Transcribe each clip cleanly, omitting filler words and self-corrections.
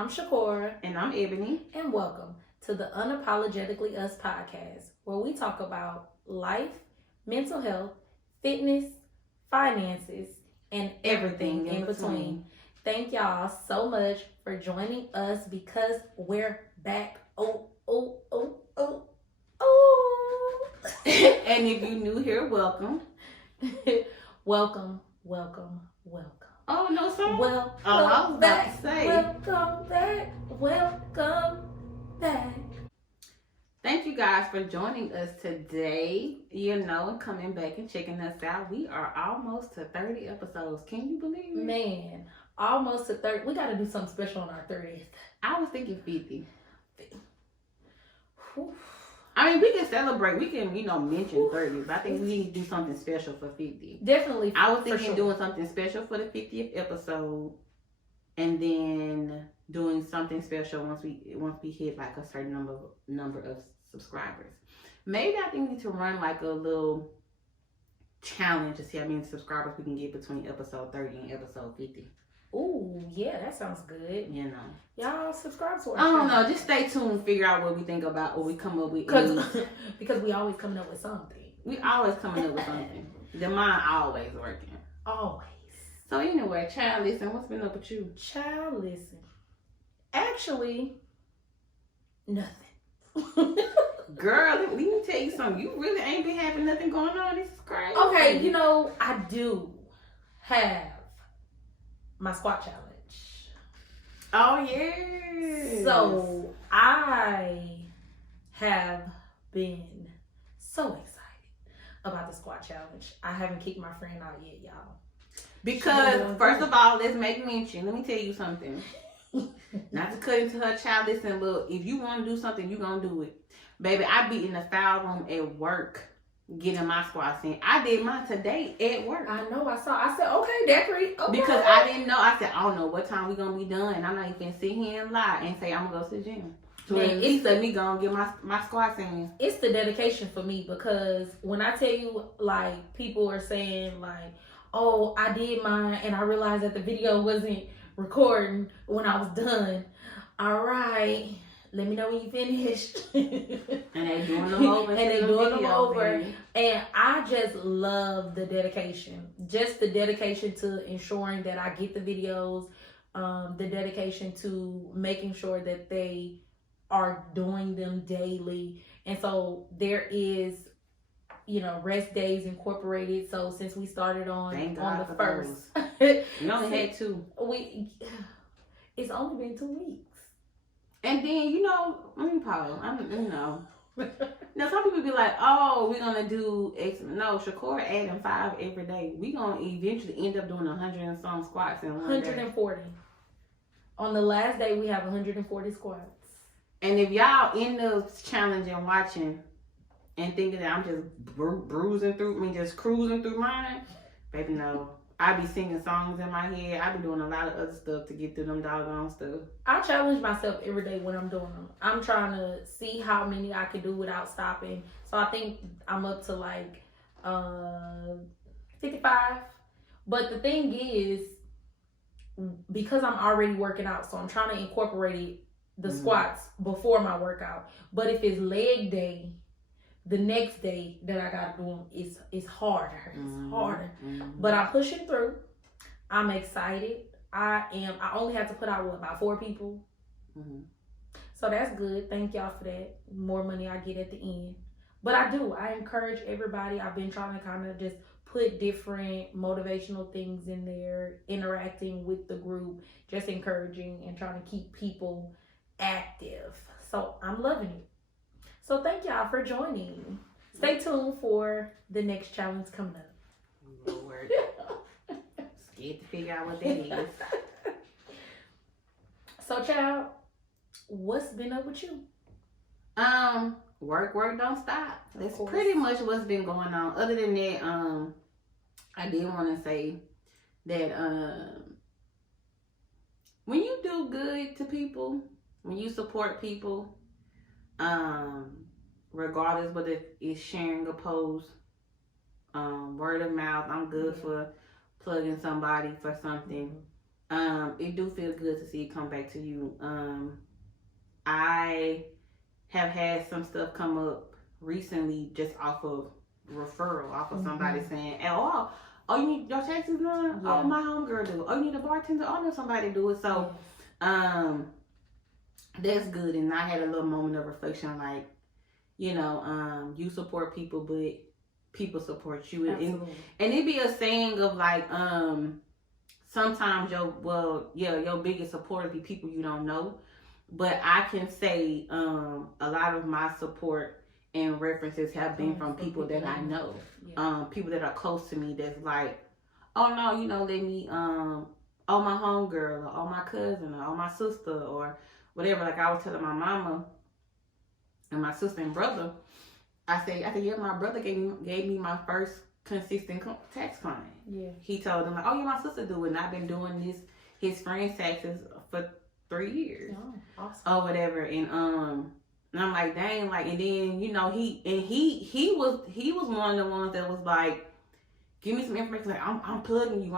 I'm Shakora. And I'm Ebony. And welcome to the Unapologetically Us podcast, where we talk about life, mental health, fitness, finances, and everything in between. Thank y'all so much for joining us because we're back. Oh. And if you're new here, welcome. welcome. Oh, no song? Welcome I was back. about to say. Welcome back. Thank you guys for joining us today. Coming back and checking us out. We are almost to 30 episodes. Can you believe it? Man, almost to 30. We got to do something special on our 30th. I was thinking 50. Whew. I mean, we can celebrate. We can, mention 30. But I think we need to do something special for 50. Definitely. I was thinking doing something special for the 50th episode. And then doing something special once we hit like a certain number of subscribers. Maybe I think we need to run like a little challenge to see how many subscribers we can get between episode 30 and episode 50. Ooh, yeah, that sounds good. Y'all subscribe to our channel. I don't know. Just stay tuned. Figure out what we think about what we come up with. Because we always coming up with something. We always coming up with something. The mind always working. Always. So anyway, child, listen. What's been up with you? Child, listen. Actually, nothing. Girl, let me tell you something. You really ain't been having nothing going on. This is crazy. Okay, I do have my squat challenge. Oh, yeah. So, I have been so excited about the squat challenge. I haven't kicked my friend out yet, y'all. Because, first of all, let's make mention. Let me tell you something. Not to cut into her child. Listen, look, if you want to do something, you going to do it. Baby, I be in the foul room at work getting my squats in. I did mine today at work. I know, I saw. I said, okay, Decory. Okay. Because I didn't know. I said, I don't know what time we going to be done. I'm not even sit here and lie and say I'm going to go to the gym. So at least let me go and get my squats in. It's the dedication for me because when I tell you, like, people are saying, like, oh, I did mine and I realized that the video wasn't recording when I was done. All right. Let me know when you finished. And they doing them over. And I just love the dedication. Just the dedication to ensuring that I get the videos. The dedication to making sure that they are doing them daily. And so there is, rest days incorporated. So since we started on the first. We only had 2. It's only been 2 weeks. And then, let me pause. Now, some people be like, oh, we're going to do X. No, Shakora adding 5 every day. We're going to eventually end up doing 100 and some squats in 140. On the last day, we have 140 squats. And if y'all in the challenge and watching and thinking that I'm just just cruising through mine, baby, no. I be singing songs in my head. I be doing a lot of other stuff to get through them doggone stuff. I challenge myself every day when I'm doing them. I'm trying to see how many I can do without stopping. So I think I'm up to like 55. But the thing is, because I'm already working out, so I'm trying to incorporate the squats before my workout. But if it's leg day, the next day that I gotta do them is harder. It's harder. But I'm pushing through. I'm excited. I only have to put out about 4 people. So that's good. Thank y'all for that. More money I get at the end. But I encourage everybody. I've been trying to kind of just put different motivational things in there, interacting with the group, just encouraging and trying to keep people active. So I'm loving it. So thank y'all for joining. Stay tuned for the next challenge coming up. Lord. Scared to figure out what that is. So, child, what's been up with you? Work don't stop. That's pretty much what's been going on. Other than that, I did want to say that when you do good to people, when you support people, regardless whether it's sharing a post, word of mouth, I'm good for plugging somebody for something. it do feel good to see it come back to you. I have had some stuff come up recently just off of referral, off of somebody saying, oh, you need your taxes done? Yeah. Oh, my homegirl do it. Oh, you need a bartender? Oh, I know somebody do it. So, that's good. And I had a little moment of reflection, like, you know, you support people, but people support you. And it be a saying of like, sometimes your biggest supporters be people you don't know. But I can say a lot of my support and references have been from people that I know. Yeah. People that are close to me that's like, oh no, you know, let me my homegirl, or my cousin, or my sister, or whatever. Like I was telling my mama and my sister and brother, I said, yeah, my brother gave me my first consistent tax client. Yeah. He told them like, oh yeah, my sister do it, and I've been doing his friend's taxes for 3 years. Oh, awesome. Or whatever. And I'm like, dang, like, and then, you know, he was one of the ones that was like, give me some information, like I'm plugging you,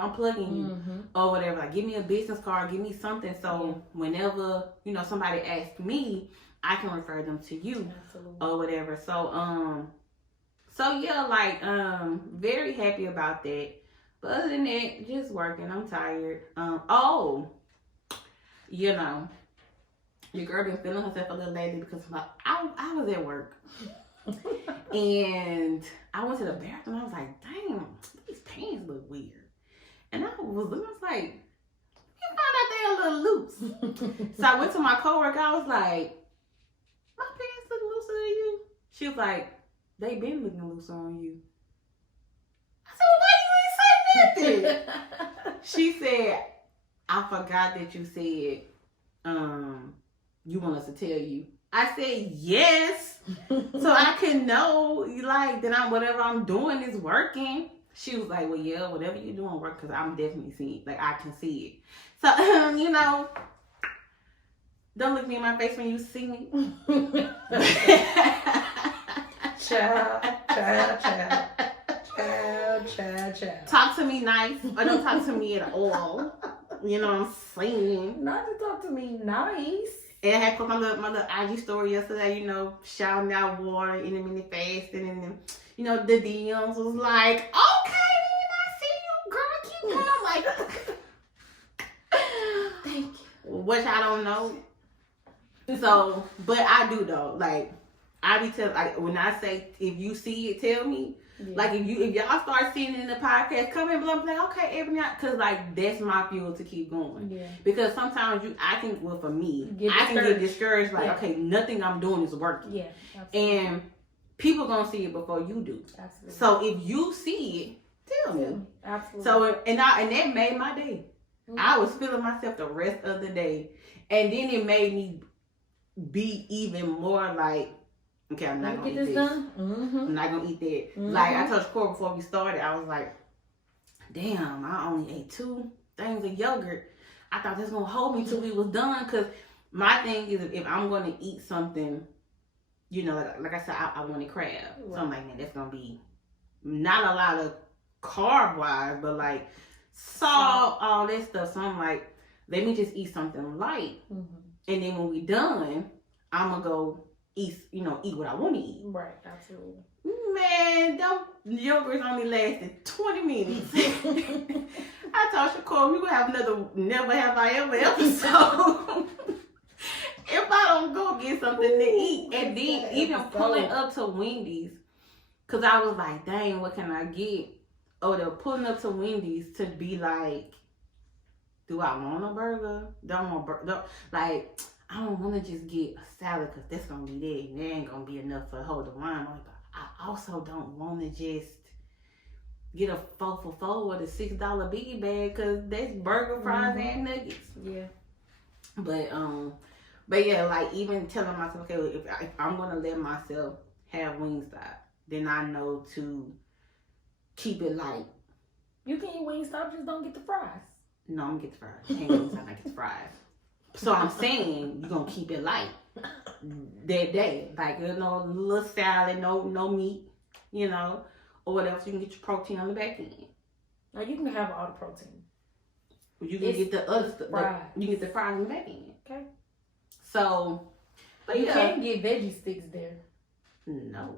or whatever. Like, give me a business card, give me something, so whenever, you know, somebody asks me, I can refer them to you. Absolutely. Or whatever. So yeah, like, very happy about that. But other than that, just working. I'm tired. You know, your girl been feeling herself a little lately because I was at work and I went to the bathroom. I was like, damn, these pants look weird. And I was like, you found out they a little loose. So I went to my coworker. I was like, my pants look looser than you. She was like, they been looking looser on you. I said, well, why you ain't say nothing? She said, I forgot that you said, you want us to tell you. I said, yes. So I can know, like, that whatever I'm doing is working. She was like, well, yeah, whatever you're doing work, because I'm definitely seeing it. Like, I can see it. So, you know, don't look me in my face when you see me. Child. Talk to me nice, or don't talk to me at all. You know what I'm saying? Not to talk to me nice. And I had put my little IG story yesterday, you know, shouting out water, intermittent fasting, and you know, the DMs was like, okay, I see you, girl, keep going. I'm like, thank you. Which I don't know. So, but I do though. Like, I be telling, like, when I say, if you see it, tell me. Yeah. Like, if y'all start seeing it in the podcast, come in, but I'm like, okay, every night, because like that's my fuel to keep going. Yeah. Because sometimes I can get discouraged. Like, okay, nothing I'm doing is working. Yeah. Absolutely. And people gonna see it before you do. Absolutely. So if you see it, tell me. Absolutely. So and that made my day. Mm-hmm. I was feeling myself the rest of the day, and then it made me be even more like, okay, I'm not gonna eat this. I'm not gonna eat that. Like I told Cora before we started, I was like, damn, I only ate 2 things of yogurt. I thought this was gonna hold me till we was done. Cause my thing is, if I'm gonna eat something, you know, like I said, I wanted crab. Right. So I'm like, man, that's gonna be not a lot of carb wise, but like salt, all that stuff. So I'm like, let me just eat something light. And then when we done, I'm gonna go eat what I want to eat. Right, absolutely. Man, them yogurts only lasted 20 minutes. I told Shakur, we gonna have another Never Have I Ever episode. If I don't go get something to eat. And then even pulling up to Wendy's, because I was like, dang, what can I get? Oh, they're pulling up to Wendy's to be like, do I want a burger? Like, I don't want to just get a salad because that's going to be there. And that ain't going to be enough to hold the line. But I also don't want to just get a 4 for $4 with a $6 biggie bag because that's burger, fries, and nuggets. Yeah. But yeah, like even telling myself, okay, if I'm going to let myself have Wingstop, then I know to keep it light. You can eat Wingstop, just don't get the fries. No, I'm going to get the fries. I can't Wingstop, I get the fries. So I'm saying you're gonna keep it light that day, like, you know, a little salad, no meat, you know, or whatever. So you can get your protein on the back end. Now you can have all the protein. You can get the other stuff. You get the fries in the back end. Okay. So, but you can't get veggie sticks there. No.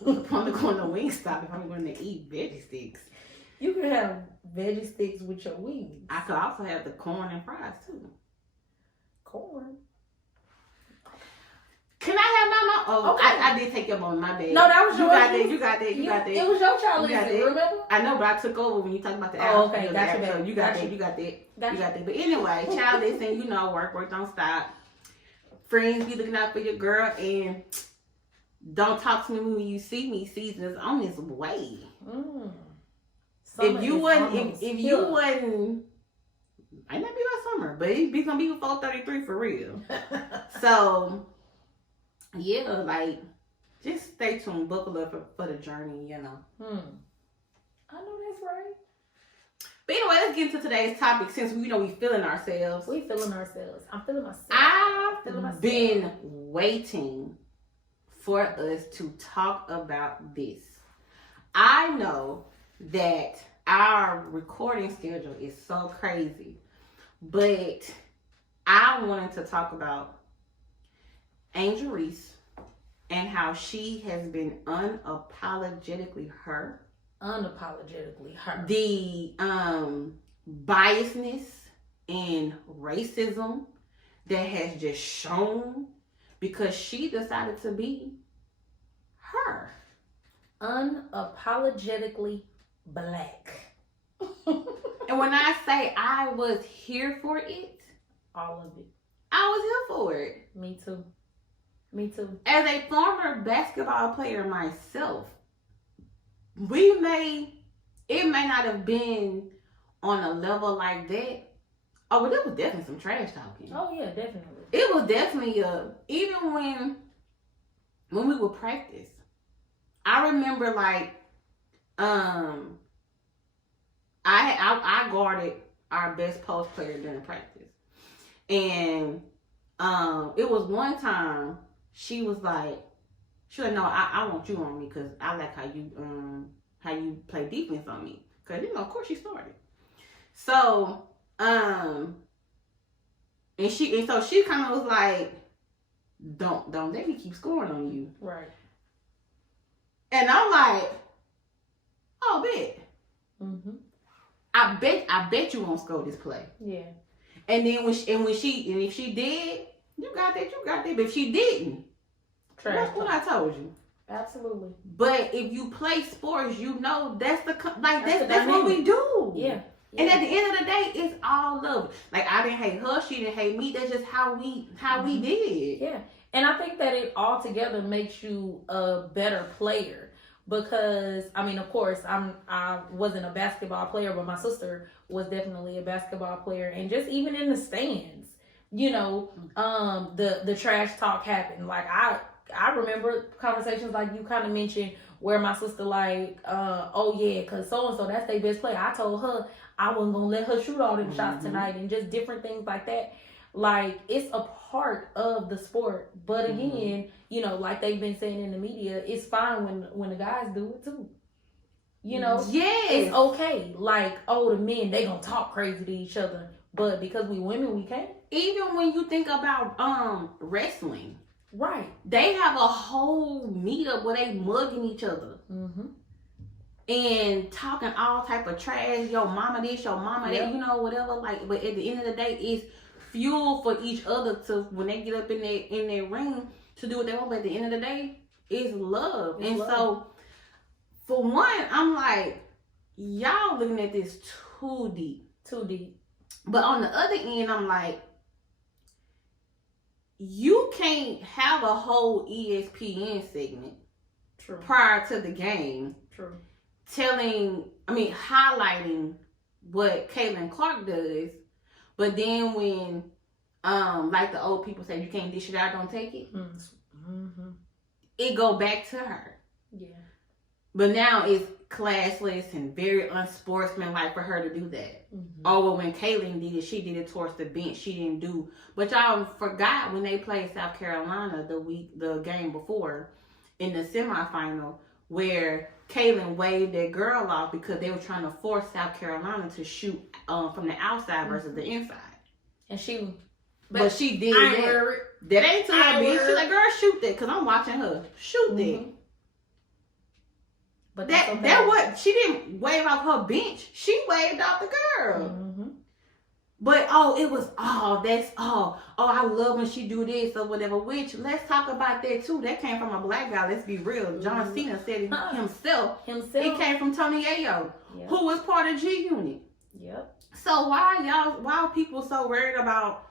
What's the point of going to Wingstop if I'm going to eat veggie sticks? You can have veggie sticks with your wings. I could also have the corn and fries too. Corn? Can I have my mom? Oh, okay. I did take your mom. My bad. No, that was yours. You got that. It was your child. Remember? I know, but I took over when you talked about the app. Oh, okay. Gotcha. So you got that. But anyway, child, listen, you know, work don't stop. Friends be looking out for your girl, and don't talk to me when you see me. Season is on its way. If you wasn't, might not be by summer, but it be gonna be before 33 for real. So, yeah, like, just stay tuned, buckle up for the journey, you know. I know that's right. But anyway, let's get into today's topic since we know we feeling ourselves. We feeling ourselves. I'm feeling myself. I've been waiting for us to talk about this. I know that our recording schedule is so crazy, but I wanted to talk about Angel Reese and how she has been unapologetically her. Unapologetically her. The biasness and racism that has just shown because she decided to be her. Unapologetically black. And when I say I was here for it, all of it. I was here for it. Me too. Me too. As a former basketball player myself, it may not have been on a level like that. Oh, but there was definitely some trash talking. Oh yeah, definitely. It was definitely even when we would practice. I remember like I guarded our best post player during practice. And it was one time she was like, no, I want you on me because I like how you play defense on me. Because, you know, of course she started. So, and so she kind of was like, don't let me keep scoring on you. Right. And I'm like, oh, bet. Mm-hmm. I bet you won't score this play. Yeah. And then if she did, you got that. But if she didn't, that's what I told you. Absolutely. But if you play sports, you know that's what we do. Yeah. And at the end of the day, it's all love. Like I didn't hate her, she didn't hate me. That's just how we did. Yeah. And I think that it all together makes you a better player. Because I mean, of course, I wasn't a basketball player, but my sister was definitely a basketball player. And just even in the stands, you know, the trash talk happened. Like I remember conversations like you kind of mentioned where my sister like, oh yeah, cause so and so that's their best player. I told her I wasn't gonna let her shoot all them shots tonight, and just different things like that. Like it's a part of the sport, but again, you know, like they've been saying in the media, it's fine when the guys do it too. You know, it's okay. Like, oh, the men, they gonna talk crazy to each other, but because we women, we can't. Even when you think about wrestling, right? They have a whole meetup where they mugging each other. And talking all type of trash, your mama this, your mama that, you know, whatever. Like, but at the end of the day, it's fuel for each other to when they get up in their ring to do what they want. But at the end of the day, it's love. So, for one, I'm like, y'all looking at this too deep. Too deep. But on the other end, I'm like, you can't have a whole ESPN segment prior to the game. Highlighting what Caitlin Clark does, but then when, like the old people say, you can't dish it out, don't take it. It go back to her. Yeah. But now it's classless and very unsportsmanlike for her to do that. Oh, well, when Caitlin did it, she did it towards the bench. She didn't do. But y'all forgot when they played South Carolina the game before in the semifinal, where Caitlin waved that girl off because they were trying to force South Carolina to shoot from the outside versus the inside. And she, but she did that. That ain't to her bitch. She's like, girl, shoot that, because I'm watching her. Shoot that. But that what she didn't wave off her bench. She waved off the girl. But it was I love when she do this or whatever. Which let's talk about that too. That came from a black guy. Let's be real. John Cena said it himself. It came from Tony Ayo, who was part of G Unit. Yep. So why are people so worried about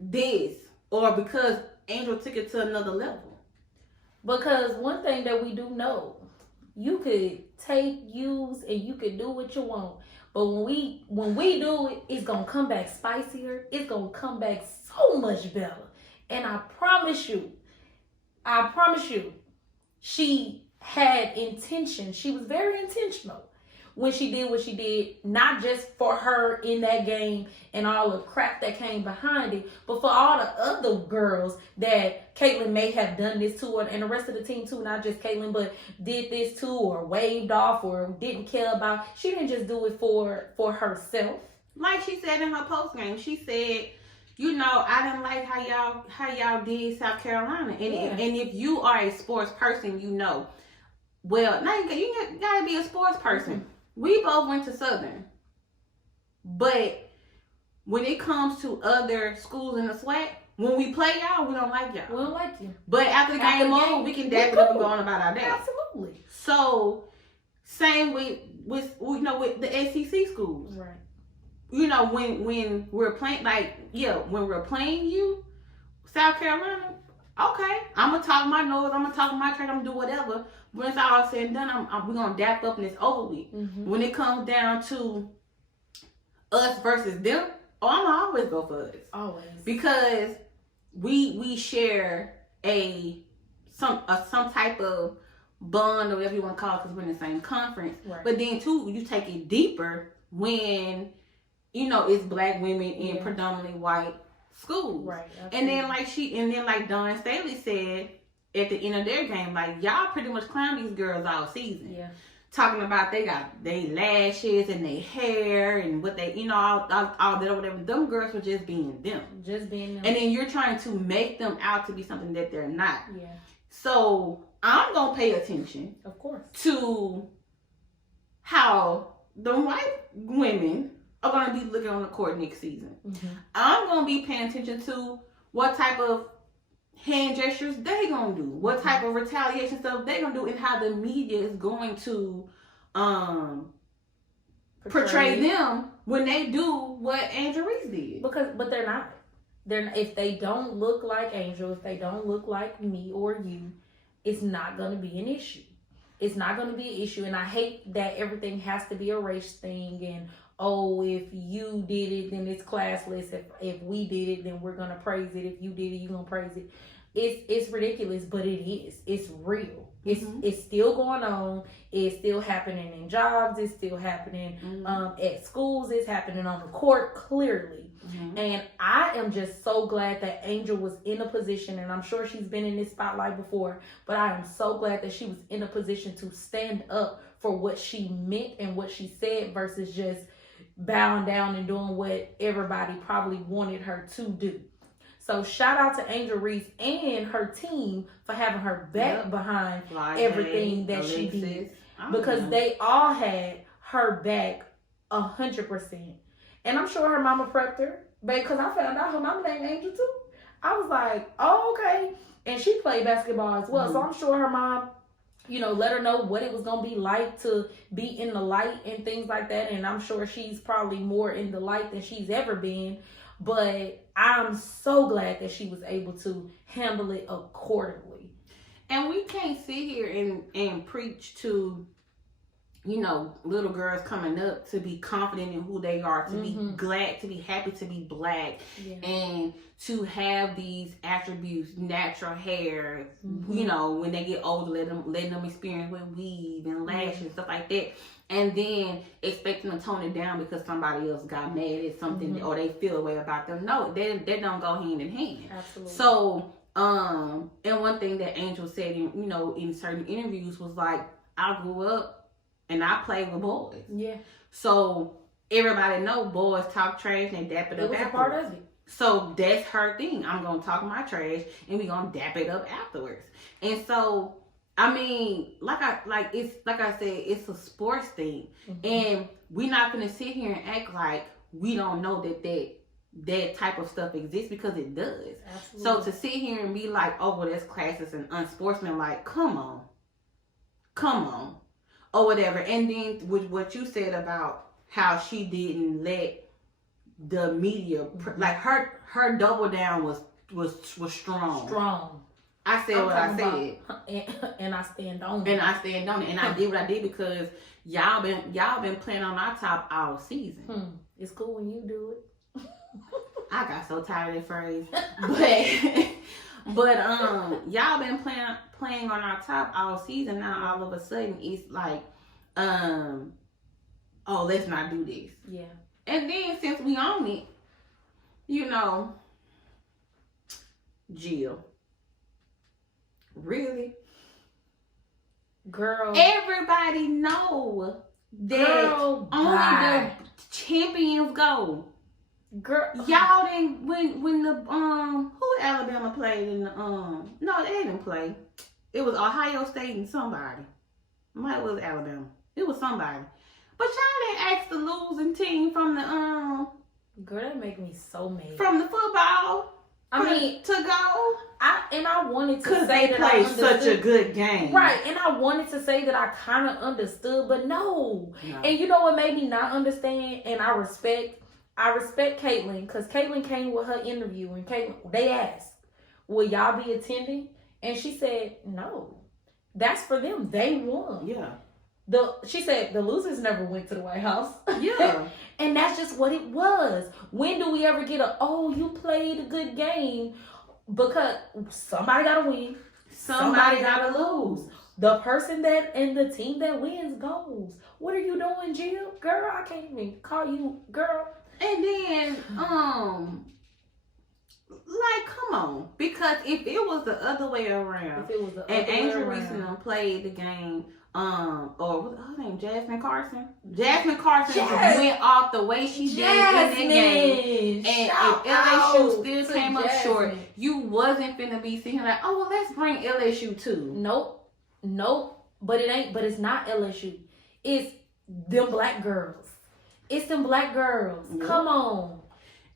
this, or because Angel took it to another level? Because one thing that we do know, you could take, use, and you could do what you want. But when we do it, it's going to come back spicier. It's going to come back so much better. And I promise you, she had intention. She was very intentional when she did what she did, not just for her in that game and all the crap that came behind it, but for all the other girls that Caitlin may have done this to, and the rest of the team too, not just Caitlin, but did this too, or waved off, or didn't care about. She didn't just do it for herself. Like she said in her post game, she said, I didn't like how y'all did South Carolina, and if you are a sports person, well, now you gotta be a sports person. We both went to Southern, but when it comes to other schools in the SWAC, when we play y'all, we don't like y'all. We don't like you. But after the game over, we can dap it up and go on about our day. Absolutely. So, same with the SEC schools. Right. When we're playing, when we're playing you, South Carolina, okay, I'm going to talk my nose, I'm going to talk my track, I'm going to do whatever. When it's all said and done, we're going to dap up and it's over with. When it comes down to us versus them, I'm going to always go for us. Always. Because we share some type of bond, or whatever you want to call it, because we're in the same conference. Right. But then, too, you take it deeper when, it's black women in predominantly white schools. Right. Absolutely. And then like Dawn Staley said at the end of their game, like, y'all pretty much clown these girls all season. Yeah. Talking about they got their lashes and their hair and what they, all that or whatever. Them girls were just being them. Just being them. And then you're trying to make them out to be something that they're not. Yeah. So I'm going to pay attention. Of course. To how the white women are going to be looking on the court next season. I'm going to be paying attention to what type of hand gestures they gonna do, what type of retaliation stuff they gonna do, and how the media is going to portray them when they do what Angel Reese did. But they're not. If they don't look like Angel, if they don't look like me or you, it's not gonna be an issue. It's not gonna be an issue, and I hate that everything has to be a race thing. And if you did it, then it's classless. If we did it, then we're gonna praise it. If you did it, you're gonna praise it. It's ridiculous, but it is. It's real. It's still going on. It's still happening in jobs. It's still happening at schools. It's happening on the court, clearly. And I am just so glad that Angel was in a position, and I'm sure she's been in this spotlight before, but I am so glad that she was in a position to stand up for what she meant and what she said versus just bowing down and doing what everybody probably wanted her to do. So shout out to Angel Reese and her team for having her back behind everything that she did. Because they all had her back 100%. And I'm sure her mama prepped her. Because I found out her mama named Angel too. I was like, oh, okay. And she played basketball as well. So I'm sure her mom, let her know what it was going to be like to be in the light and things like that. And I'm sure she's probably more in the light than she's ever been. But I'm so glad that she was able to handle it accordingly. And we can't sit here and preach to, little girls coming up to be confident in who they are, to be glad, to be happy to be black, and to have these attributes, natural hair, when they get older, letting them experience with weave and lashes and stuff like that. And then expecting to tone it down because somebody else got mad at something or they feel a way about them. No, that don't go hand in hand. Absolutely. So, and one thing that Angel said in certain interviews was like, I grew up and I played with boys. Yeah. So everybody know boys talk trash and dap it up. It was a part of it. So that's her thing. I'm gonna talk my trash and we gonna dap it up afterwards. And so I mean, like I said, it's a sports thing, and we're not gonna sit here and act like we don't know that type of stuff exists, because it does. Absolutely. So to sit here and be like, oh well, that's classist and unsportsmanlike, come on, or whatever. And then with what you said about how she didn't let the media like her double down was strong. Strong. I said what I said, and I stand on it. And I stand on it, and I did what I did because y'all been playing on our top all season. It's cool when you do it. I got so tired of that phrase, but y'all been playing on our top all season. Now all of a sudden it's like, oh, let's not do this. Yeah. And then since we own it, you know, Jill. Really? Girl. Everybody know that only the champions go. Girl. Y'all didn't when the who Alabama played in the no, they didn't play. It was Ohio State and somebody. Might was Alabama. It was somebody. But y'all didn't ask the losing team from the Girl, that make me so mad. From the football. I mean, to go. I wanted to say they that played such a good game. Right, and I wanted to say that I kind of understood, but no. And you know what made me not understand? And I respect Caitlin, because Caitlin came with her interview, and they asked, will y'all be attending? And she said, no. That's for them. They won. Yeah. She said the losers never went to the White House. Yeah. And that's just what it was. When do we ever get you played a good game? Because somebody gotta win. Somebody gotta lose. The person and the team that wins goes. What are you doing, Jill? Girl, I can't even call you girl. And then, like, come on. Because if it was the other way around, and Angel recently played the game, or what's her name, Jasmine Carson? Jasmine Carson went off the way she did in that game. And if LSU still came up short, you wasn't finna be sitting here like, oh, well, let's bring LSU too. Nope. But it's not LSU. It's them black girls. It's them black girls. Yep. Come on.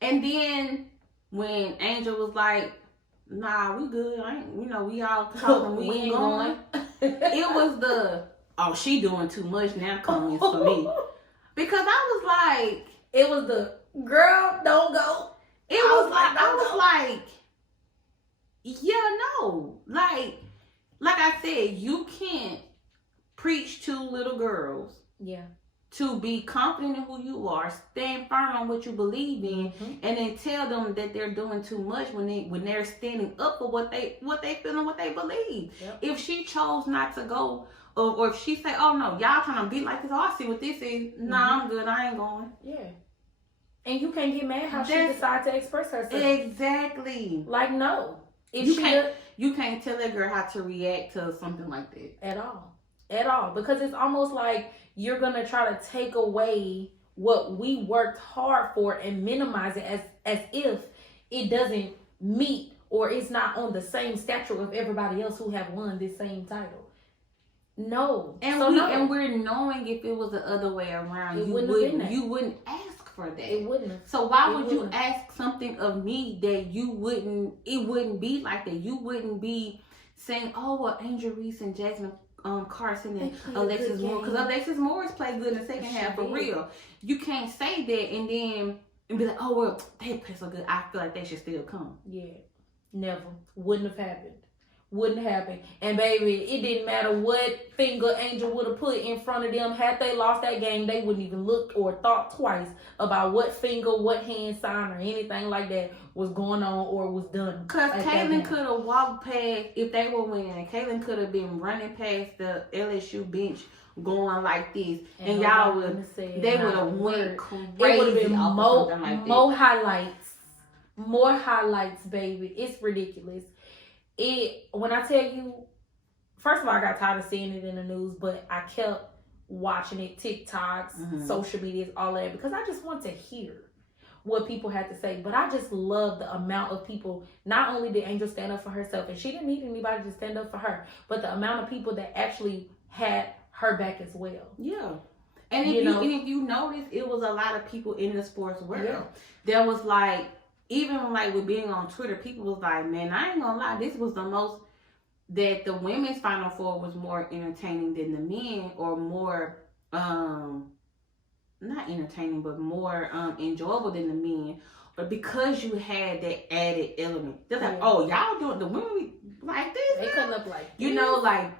And then when Angel was like, nah, we good. We all talking. We ain't going. It was she doing too much now comments for me. Because I was like, it was the girl, don't go. I was like, yeah, no. Like I said, you can't preach to little girls. Yeah. To be confident in who you are, stand firm on what you believe in, and then tell them that they're doing too much when they're standing up for what they feel and what they believe. Yep. If she chose not to go, or if she say, "Oh no, y'all trying to be like this," I see what this is. Nah, I'm good. I ain't going. Yeah. And you can't get mad how she decided to express herself. Exactly. Like no, you can't tell that girl how to react to something like that at all, because it's almost like you're going to try to take away what we worked hard for and minimize it as if it doesn't meet or it's not on the same stature of everybody else who have won this same title. No. And we're knowing if it was the other way around, you wouldn't ask for that. It wouldn't have. So why would you ask something of me that it wouldn't be like that? You wouldn't be saying, oh, well, Angel Reese and Jasmine Carson and Alexis Moore, because Alexis Moore's played good in the second half for real. You can't say that and then be like, oh well, they play so good, I feel like they should still come. Yeah, never. Wouldn't have happened. And baby, it didn't matter what finger Angel would have put in front of them. Had they lost that game, they wouldn't even look or thought twice about what finger, what hand sign or anything like that was going on or was done. Because Kaylin could have walked past, if they were winning, Kaylin could have been running past the LSU bench going like this, and y'all would have went crazy. It would have been more highlights, baby. It's ridiculous. When I tell you, first of all, I got tired of seeing it in the news, but I kept watching it, TikToks, social medias, all of that, because I just want to hear what people had to say. But I just love the amount of people. Not only did Angel stand up for herself, and she didn't need anybody to stand up for her, but the amount of people that actually had her back as well. Yeah. And if you notice, it was a lot of people in the sports world. Yeah. There was like, even like with being on Twitter, people was like, man, I ain't gonna lie, this was the most, that the women's Final Four was more entertaining than the men, or more, not entertaining, but more enjoyable than the men. But because you had that added element, they're like, oh, y'all doing the women like this? They cutting up like this. You know, like,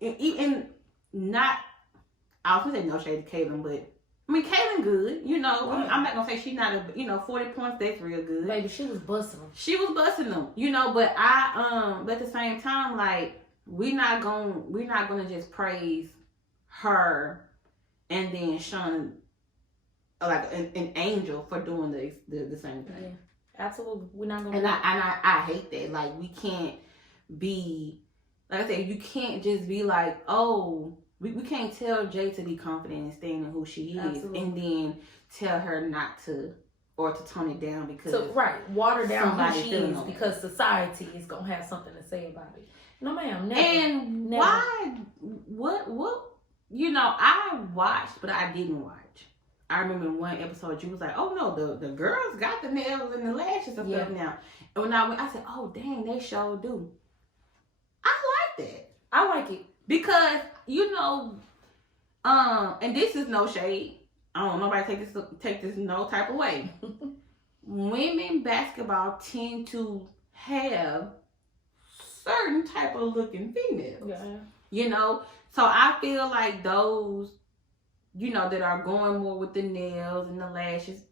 even not, I was gonna say no shade to Caitlin, but I mean, Caitlin good, you know. Right. I'm not gonna say she's not a, 40 points, that's real good. Baby, she was busting them. She was busting them, you know. But but at the same time, like, we're not gonna just praise her and then shun like an Angel for doing the same thing. Yeah, absolutely. We're not gonna. And I hate that. Like, we can't be, like I said, you can't just be like, oh. We can't tell Jay to be confident and staying in who she is. Absolutely. And then tell her not to, or to tone it down because water down who she is because society is gonna have something to say about it. No, ma'am. Never. And never. Why? What? I watched, but I didn't watch. I remember in one episode you was like, "Oh no, the girls got the nails and the lashes and stuff now." And when I went, I said, "Oh dang, they sure do." I like that. I like it. Because, and this is no shade. I don't want nobody take this no type of way. Women basketball tend to have certain type of looking females. Yeah. So I feel like those, that are going more with the nails and the lashes,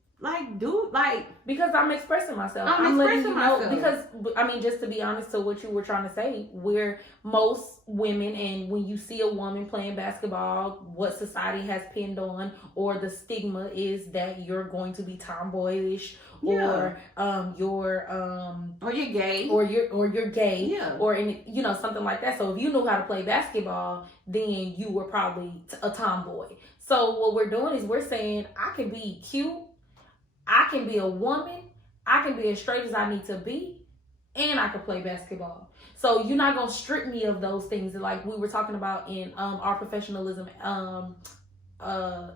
because I'm expressing myself. I'm letting you know, because I mean, just to be honest to what you were trying to say, we're most women, and when you see a woman playing basketball, what society has pinned on, or the stigma is that you're going to be tomboyish, or you're gay, or you're gay, or something like that. So if you knew how to play basketball, then you were probably a tomboy. So what we're doing is we're saying I can be cute. I can be a woman, I can be as straight as I need to be, and I can play basketball. So you're not going to strip me of those things, like we were talking about in our professionalism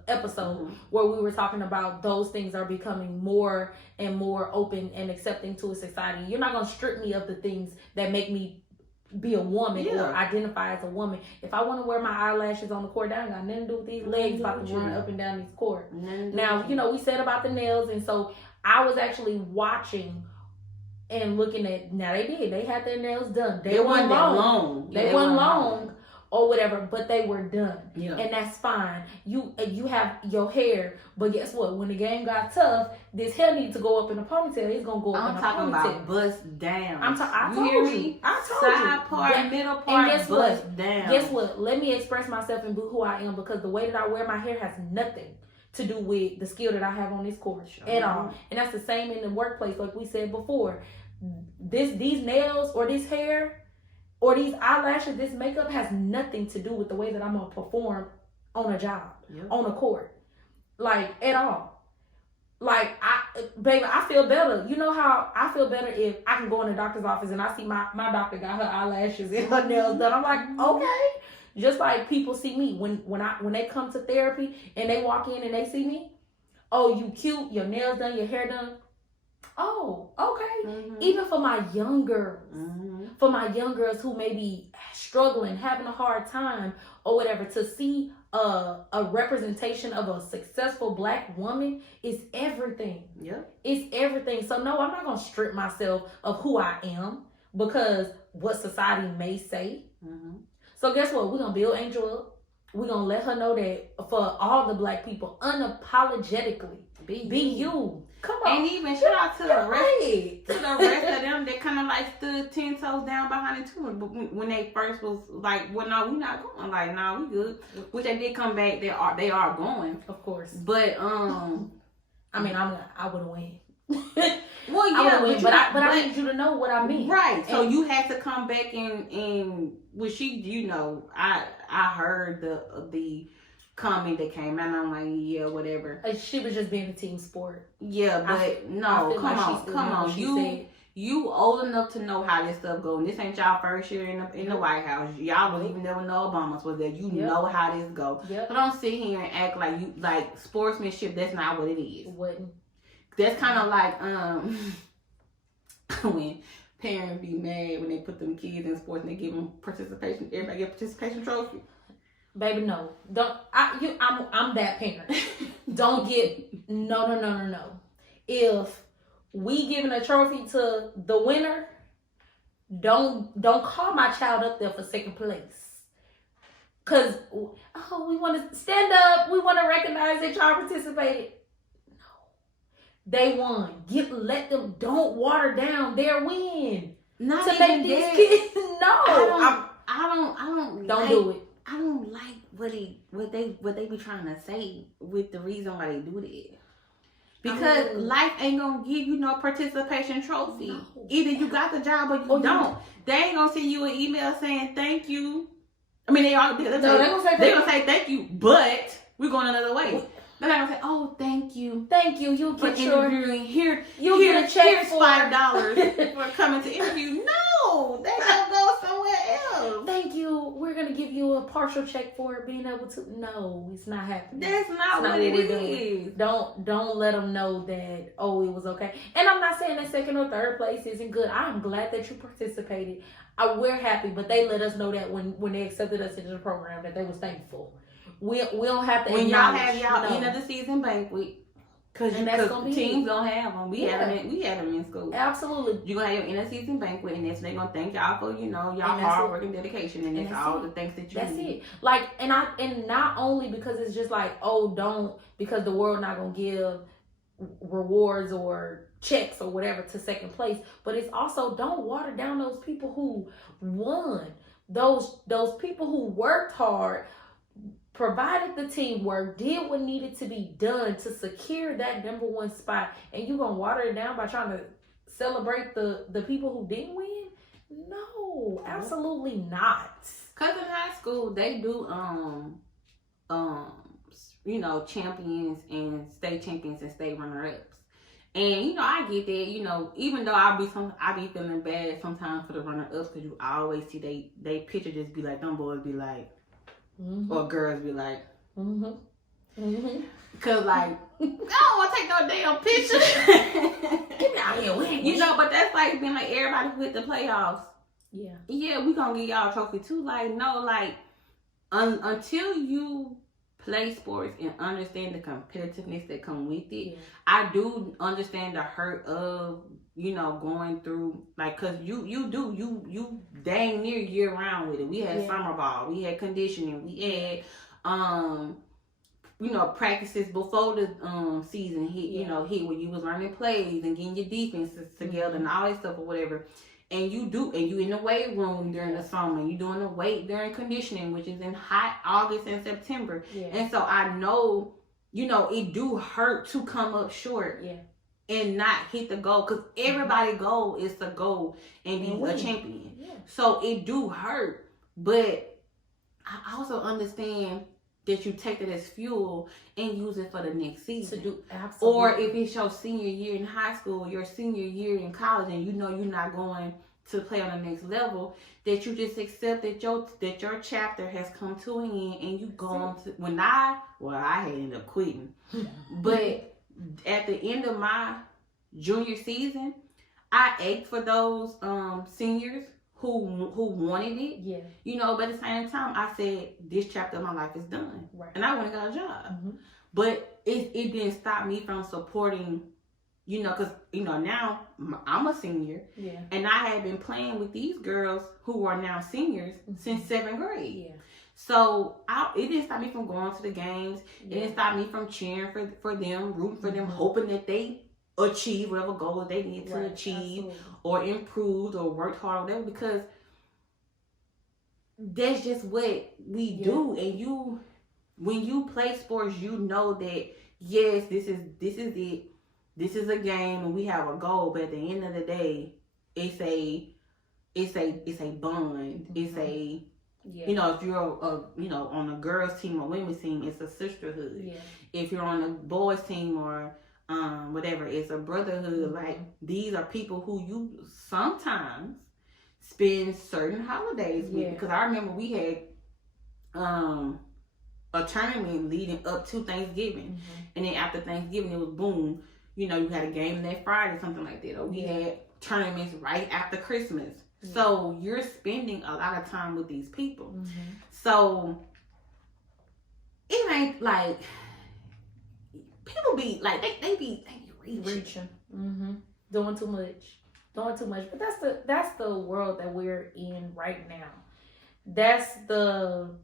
episode, where we were talking about those things are becoming more and more open and accepting to a society. You're not going to strip me of the things that make me be a woman or identify as a woman. If I want to wear my eyelashes on the court, that ain't got nothing to do with these legs about to run up and down these court. Now, we said about the nails, and so I was actually watching and looking at, now they had their nails done. They weren't long. They weren't long or whatever, but they were done. Yeah. And that's fine. You have your hair, but guess what? When the game got tough, this hair needs to go up in a ponytail. It's gonna go up in a ponytail. I'm talking about bust down. I told you. Side part, middle part, and bust down. Guess what? Let me express myself and be who I am, because the way that I wear my hair has nothing to do with the skill that I have on this court at all. And that's the same in the workplace, like we said before. These nails or this hair or these eyelashes, this makeup has nothing to do with the way that I'm going to perform on a job, on a court, at all. I feel better. You know how I feel better if I can go in the doctor's office and I see my doctor got her eyelashes and her nails done. I'm like, okay. Just like people see me when they come to therapy and they walk in and they see me. Oh, you cute, your nails done, your hair done. Oh, okay. Even for my young girls, who may be struggling, having a hard time or whatever, to see a representation of a successful Black woman is everything. It's everything. So no, I'm not going to strip myself of who I am because what society may say. So guess what? We're going to build Angel up. We're going to let her know that for all the Black people, unapologetically, be you. Come on. And even shout out to the rest of them that kind of stood 10 toes down behind it too. When they first was like, well, no, we not going. Like, no, we good. Which they did come back. They are going, of course. But I mean, I would have win. Well, yeah, win, but I need you to know what I mean. Right. So you had to come back and when she, you know, I heard the comment that came out, and I'm like, yeah, whatever. She was just being a team sport. Yeah, but come on. You old enough to know how this stuff goes. This ain't y'all first year in the White House. Y'all was even never know Obama's was there. You know how this go. Yep. So don't sit here and act like you like sportsmanship. That's not what it is. Wouldn't. That's kind of like when parents be mad when they put them kids in sports and they give them participation. Everybody get a participation trophy. Baby, no. I'm that parent. Don't get no. If we giving a trophy to the winner, don't call my child up there for second place. Cause we want to stand up. We want to recognize that y'all participated. No, they won. Let them. Don't water down their win. Not to even make these kids. No, I don't do it. I don't like what they be trying to say with the reason why they do that. Because life ain't gonna give you no participation trophy. No. Either you got the job or you don't. They ain't gonna send you an email saying thank you. I mean, they're gonna say thank you, but we're going another way. They're not gonna say, oh, thank you. Thank you. You'll get interviewing here. You'll get a check. Here's $5 for coming to interview. No, they gonna go somewhere else. Thank you. We're gonna give you a partial check for being able to. No, it's not happening. That's not what it is. Don't let them know that it was okay. And I'm not saying that second or third place isn't good. I'm glad that you participated. We're happy, but they let us know that when they accepted us into the program that they was thankful. We don't have to. When y'all have y'all end of the season banquet, because teams don't have them. We had them in school. Absolutely. You're going to have your end of season banquet, and they're going to thank y'all for, y'all hard work and dedication, and that's all the things that you That's need. it. Like, and not only because it's just like, because the world not going to give rewards or checks or whatever to second place, but it's also don't water down those people who won. Those people who worked hard, provided the teamwork, did what needed to be done to secure that number one spot, and you gonna water it down by trying to celebrate the people who didn't win? No, absolutely not. Cause in high school they do champions and state champions and state runner-ups, and I get that. Even though I be feeling bad sometimes for the runner-ups, because you always see they picture just be like, them boys be like. Mm-hmm. Or girls be like, cause like, I don't want to take no damn picture. Get me out here, but that's like being like everybody who hit the playoffs. Yeah, we gonna give y'all a trophy too. Like, no, like until you play sports and understand the competitiveness that come with it. Yeah. I do understand the hurt of going through, like, cause you dang near year round with it. We had summer ball, we had conditioning, we had practices before the season hit. Hit where you was learning plays and getting your defenses together and all that stuff or whatever. And you in the weight room during the summer. You doing the weight during conditioning, which is in hot August and September. Yeah. And so I know, it do hurt to come up short. Yeah. And not hit the goal, because everybody's goal is to go and be a champion. Yeah. So it do hurt, but I also understand that you take it as fuel and use it for the next season. Absolutely. Or if it's your senior year in high school, your senior year in college, and you're not going to play on the next level, that you just accept that your chapter has come to an end, and you go on to. I had ended up quitting, but. At the end of my junior season, I ached for those seniors who wanted it. Yeah. But at the same time, I said, this chapter of my life is done. Right. And I went and got a job. Mm-hmm. But it didn't stop me from supporting, because, now I'm a senior. Yeah. And I had been playing with these girls who are now seniors since 7th grade. Yeah. So it didn't stop me from going to the games. Yeah. It didn't stop me from cheering for them, rooting for them, hoping that they achieve whatever goals they need to achieve. Absolutely. Or improved or worked hard or whatever, because that's just what we do. And when you play sports, that yes, this is it. this is a game and we have a goal, but at the end of the day, it's a bond. It's a you know, if you're on a girls team or women's team, it's a sisterhood. Yeah. If you're on a boys team or whatever, it's a brotherhood. Like, these are people who you sometimes spend certain holidays with. Because I remember we had a tournament leading up to Thanksgiving, and then after Thanksgiving it was boom, you had a game that Friday, something like that, or we had tournaments right after Christmas. So you're spending a lot of time with these people. So it ain't like people be like they be reaching. Doing too much. But that's the world that we're in right now. That's the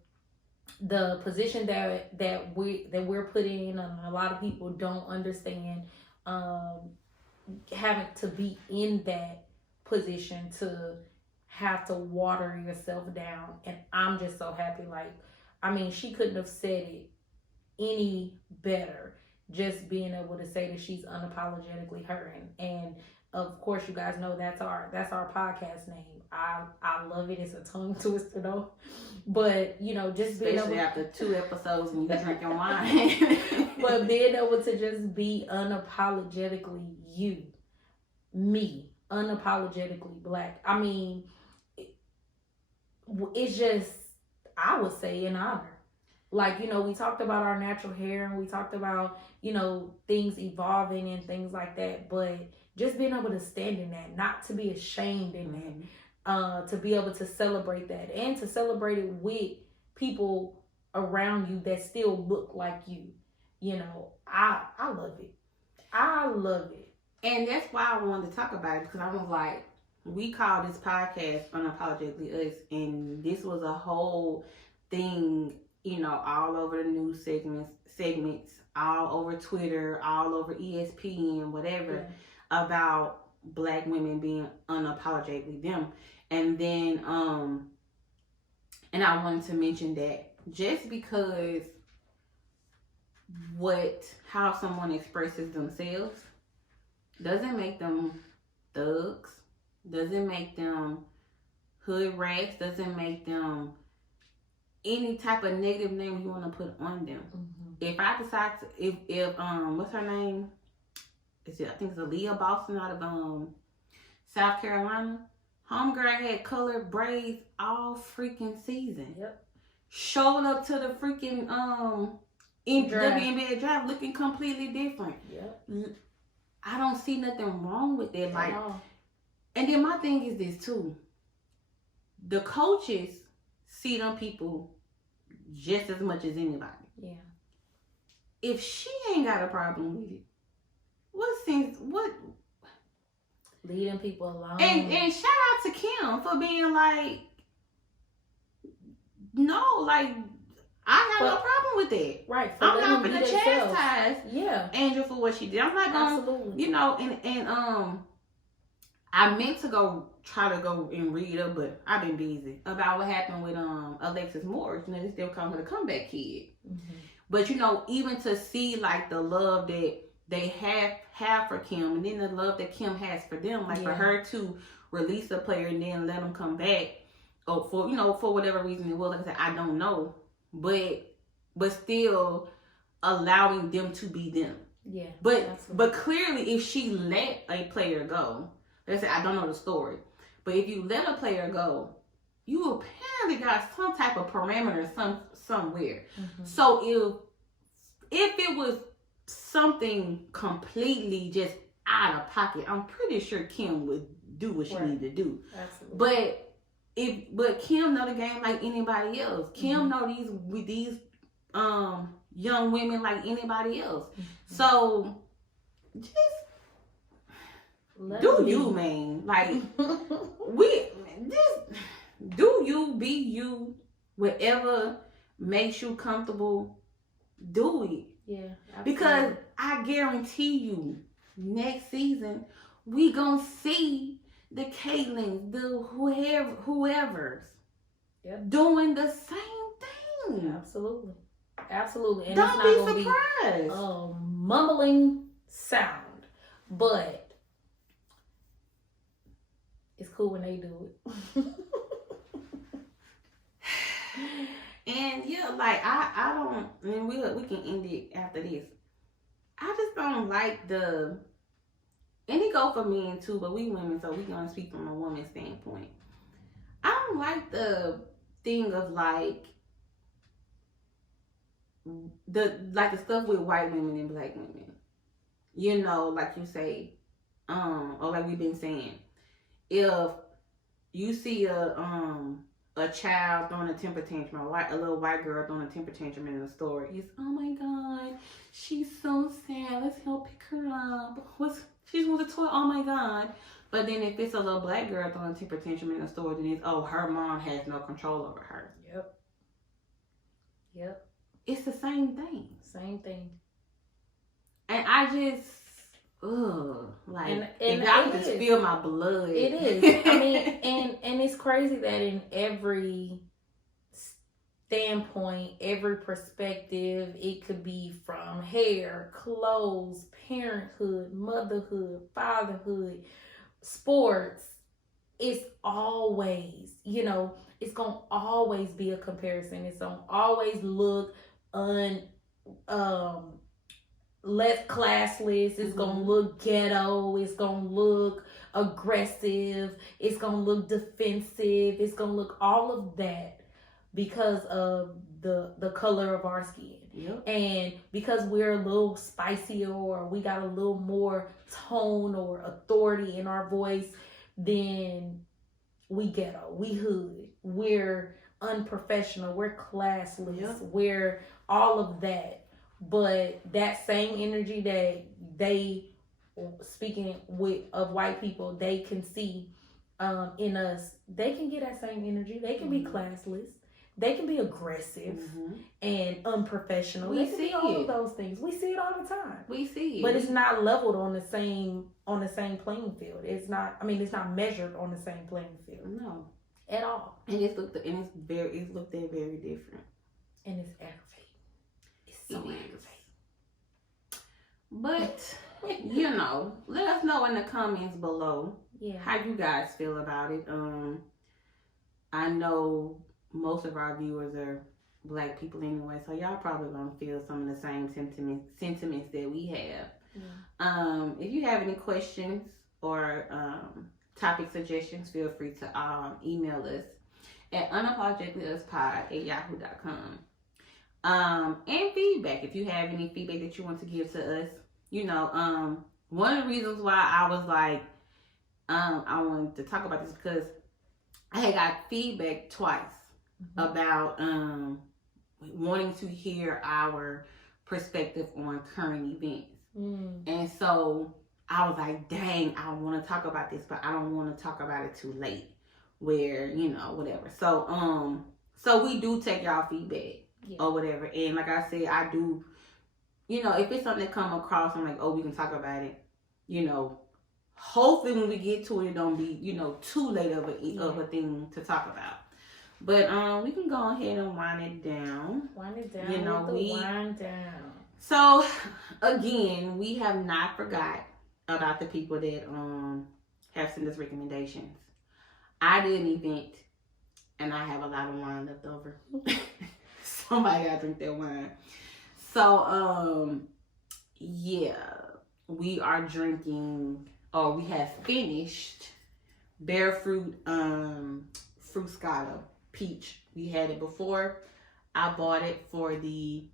position that we're put in, and a lot of people don't understand having to be in that position to have to water yourself down. And I'm just so happy. Like, I mean, she couldn't have said it any better, just being able to say that she's unapologetically her. And of course, you guys know that's our podcast name. I love it. It's a tongue twister though, but just being especially able, after 2 episodes and you drinking wine, but being able to just be unapologetically you, me, unapologetically Black. I mean, it's just, I would say, an honor. Like, we talked about our natural hair, and we talked about, things evolving and things like that. But just being able to stand in that, not to be ashamed in that, to be able to celebrate that, and to celebrate it with people around you that still look like you. I love it. I love it. And that's why I wanted to talk about it, because I was like, we call this podcast Unapologetically Us, and this was a whole thing, all over the news segments, all over Twitter, all over ESPN, whatever, about Black women being unapologetically them. And then, and I wanted to mention that just because how someone expresses themselves doesn't make them thugs, doesn't make them hood rats, doesn't make them any type of negative name you want to put on them. If I decide to, if what's her name? I think it's Aaliyah Boston out of South Carolina. Homegirl had colored braids all freaking season. Showed up to the freaking WNBA draft looking completely different. I don't see nothing wrong with that. Like, and then my thing is this too. The coaches see them people just as much as anybody. If she ain't got a problem with it, what leading people along. And shout out to Kim for being like, no, like, I have no problem with that. Right. I'm not gonna chastise Angel for what she did. I'm not gonna, absolutely. And I meant to try to go and read up, but I've been busy about what happened with Alexis Morris. They still call her the comeback kid. But even to see like the love that they have for Kim, and then the love that Kim has for them, like for her to release a player and then let them come back, or for whatever reason it was. Like I said, I don't know, but still allowing them to be them. But clearly, if she let a player go, let's say, I don't know the story, but if you let a player go, you apparently got some type of parameter somewhere. So if it was something completely just out of pocket, I'm pretty sure Kim would do what she needed to do. Absolutely. But Kim know the game like anybody else. Kim know these young women like anybody else. So just do you, man. Like, do you, be you, whatever makes you comfortable, do it. Absolutely. Because I guarantee you, next season, we gonna see the Caitlins, the whoever's doing the same thing. Absolutely. And don't it's not be surprised. Mumbling sound. But it's cool when they do it. And yeah, like I don't, and we can end it after this. I just don't like the, and it go for men too, but we women, so we gonna speak from a woman's standpoint. I don't like the thing of like the stuff with white women and black women. You know, like you say, or like we've been saying, if you see a child throwing a temper tantrum, a little white girl throwing a temper tantrum in the store, it's, oh my god, she's so sad, let's help pick her up. She wants a toy, oh my god. But then if it's a little black girl throwing a temper tantrum in the store, then it's, oh, her mom has no control over her. Yep. It's the same thing. Same thing. And I just, like, and if I could just feel my blood. It is. I mean, and it's crazy that in every standpoint, every perspective, it could be from hair, clothes, parenthood, motherhood, fatherhood, sports. It's always, it's going to always be a comparison. It's going to always look less classless. It's gonna look ghetto. It's gonna look aggressive. It's gonna look defensive. It's gonna look all of that because of the color of our skin. Yep. And because we're a little spicier or we got a little more tone or authority in our voice, then we ghetto, we hood, we're unprofessional, we're classless, Yep. we're all of that. But that same energy that they, speaking of white people, they can see in us, they can get that same energy. They can be classless. They can be aggressive and unprofessional. They can be all of those things. We see it all the time. We see it. But it's not leveled on the same playing field. It's not measured on the same playing field. No. At all. And it's looked at very different. And it's aggravating. So aggravating. But let us know in the comments below how you guys feel about it. I know most of our viewers are black people anyway, so y'all probably gonna feel some of the same sentiments that we have. If you have any questions or topic suggestions, feel free to email us at unapologeticallyuspod@yahoo.com. And feedback. If you have any feedback that you want to give to us, one of the reasons why I was like, I wanted to talk about this because I had got feedback twice about wanting to hear our perspective on current events. And so I was like, dang, I want to talk about this, but I don't want to talk about it too late where, whatever. So we do take y'all feedback. Or whatever. And like I said, I do, if it's something that come across, I'm like, oh, we can talk about it. Hopefully when we get to it, it don't be, too late of a thing to talk about. But we can go ahead and wind it down. Wind down. So again, we have not forgot about the people that have sent us recommendations. I did an event and I have a lot of wine left over. Somebody gotta drink that wine. So, we are drinking, or we have finished Bear Fruit Fruscato Peach. We had it before. I bought it for the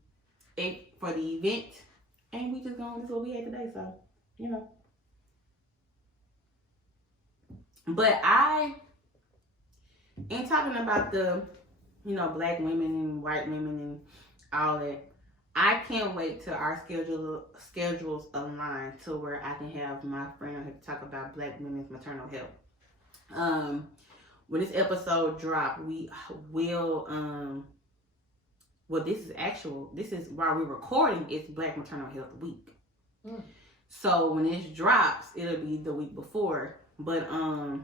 event, and we just this is what we had today. So, But in talking about the black women and white women and all that, I can't wait till our schedules align to where I can have my friend here to talk about black women's maternal health. When this episode drop, we will this is while we're recording, it's Black Maternal Health Week. So when this drops, it'll be the week before. But I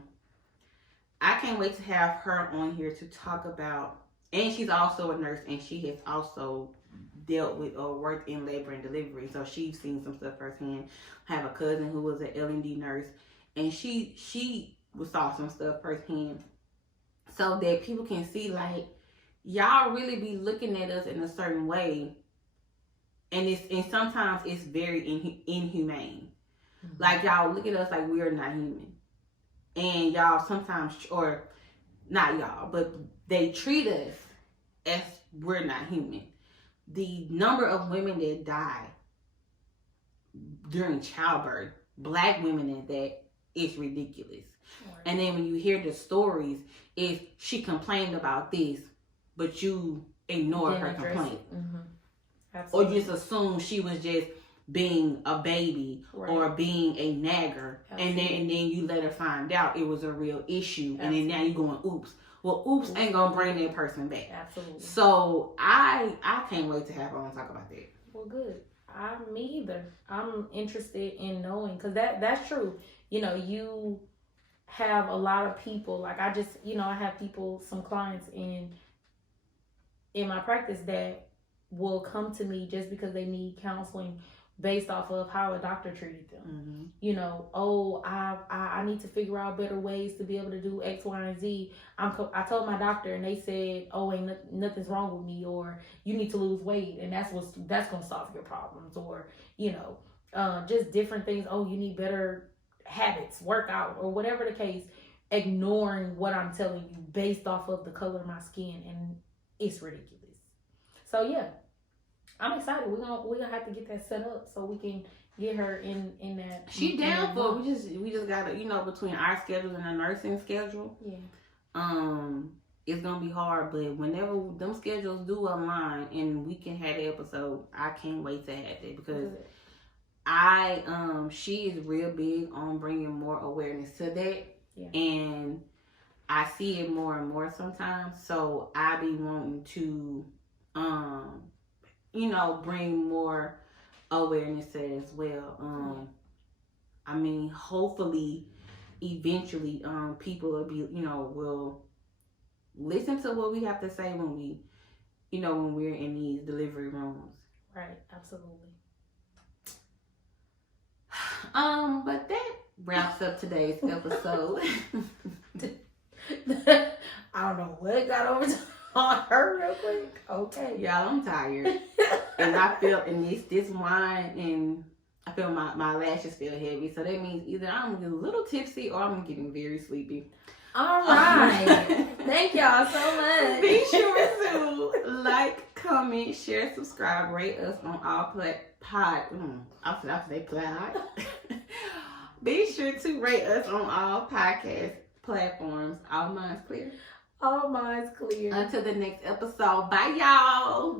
can't wait to have her on here to talk about, and she's also a nurse, and she has also dealt with or worked in labor and delivery, so she's seen some stuff firsthand. I have a cousin who was an L&D nurse, and she saw some stuff firsthand, so that people can see, like, y'all really be looking at us in a certain way, and sometimes it's very inhumane. Mm-hmm. Like, y'all look at us like we are not human, and y'all sometimes, or not y'all, but they treat us as we're not human. The number of women that die during childbirth, Black women at that, is ridiculous. Right. And then when you hear the stories, is she complained about this, but you ignore her complaint. Mm-hmm. Or just assume she was just being a baby, right, or being a nagger. Absolutely. And then you let her find out it was a real issue. Absolutely. And then now you're going, oops. Well, oops ain't gonna bring that person back. Absolutely. So I can't wait to have her on talk about that. Well, good. Me either. I'm interested in knowing, because that's true. You know, you have a lot of people, like I have some clients in my practice that will come to me just because they need counseling based off of how a doctor treated them. Mm-hmm. You know, I need to figure out better ways to be able to do X, Y, and Z. I told my doctor, and they said, nothing's wrong with me, or you need to lose weight, and that's gonna solve your problems, or just different things. Oh, you need better habits, workout, or whatever the case. Ignoring what I'm telling you based off of the color of my skin, and it's ridiculous. So yeah. I'm excited. We're gonna have to get that set up so we can get her in that. She down for it. We just gotta, between our schedule and the nursing schedule. Yeah. It's gonna be hard, but whenever them schedules do align and we can have the episode, I can't wait to have it, because she is real big on bringing more awareness to that. Yeah. And I see it more and more sometimes. So I be wanting to bring more awareness to it as well. I mean, hopefully, eventually, people will be, will listen to what we have to say when we, when we're in these delivery rooms. Right, absolutely. But that wraps up today's episode. I don't know what got over on her real quick. Okay. Y'all, I'm tired. And I feel, and this wine, and I feel my lashes feel heavy. So that means either I'm getting a little tipsy or I'm getting very sleepy. All right. Thank y'all so much. Be sure to like, comment, share, subscribe, rate us on all Be sure to rate us on all podcast platforms. All minds clear. All minds clear. Until the next episode. Bye, y'all.